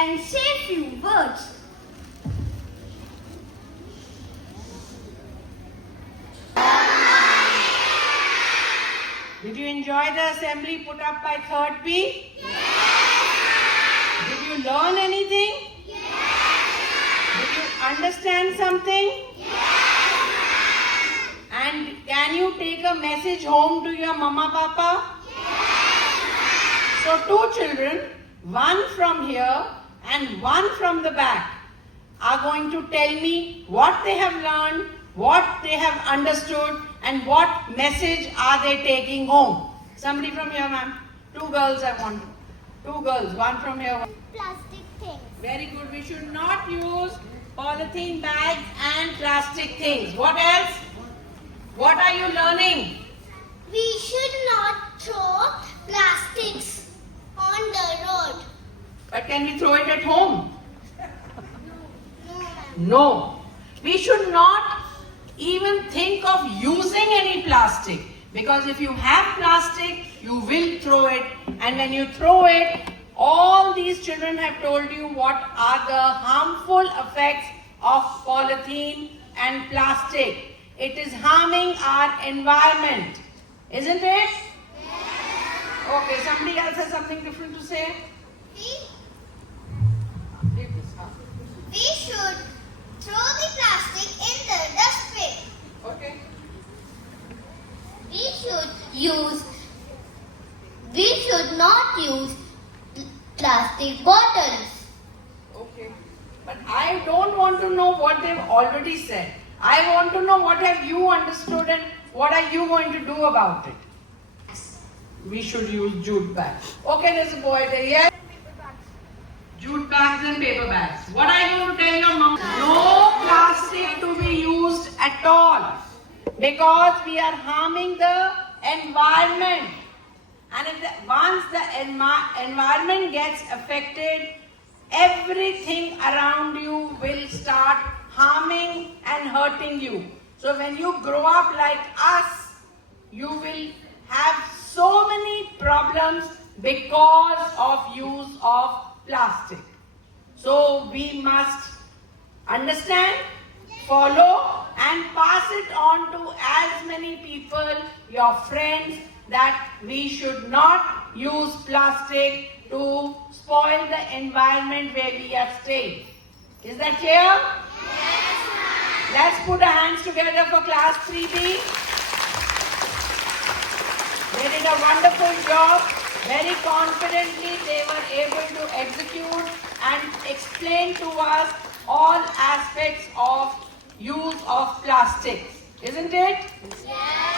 and say few words. Did you enjoy the assembly put up by 3rd P? Yes. Did you learn anything? Yes. Did you understand something? Yes. And can you take a message home to your mama, papa? Yes. So 2 children, one from here and one from the back, are going to tell me what they have learned, what they have understood, and what message are they taking home. Somebody from here, ma'am. 2 girls I want. 2 girls, one from here. Plastic things. Very good. We should not use polythene bags and plastic things. What else? What are you learning? We should not throw plastics on the road. But can we throw it at home? No, ma'am. No. We should not even think of using any plastic, because if you have plastic, you will throw it, and when you throw it, all these children have told you what are the harmful effects of polythene and plastic. It is harming our environment, isn't it? Yes. Okay, somebody else has something different to say? We should throw the plastic in the dustbin. Okay. We should not use plastic bottles. Okay. But I don't want to know what they've already said. I want to know what have you understood and what are you going to do about it. We should use jute bags. Okay, there's a boy there. Yes. Jute bags and paper bags. What are you going to tell your mom? No plastic to be used at all, because we are harming the environment. And if once the environment gets affected, everything around you will start harming and hurting you. So when you grow up like us, you will have so many problems because of use of plastic. So we must understand, follow, and pass it on to as many people, your friends, that we should not use plastic to spoil the environment where we are staying. Is that clear? Yes, ma'am. Let's put our hands together for class 3B. They did a wonderful job. Very confidently they were able to execute and explain to us all aspects of use of plastics. Isn't it? Yes.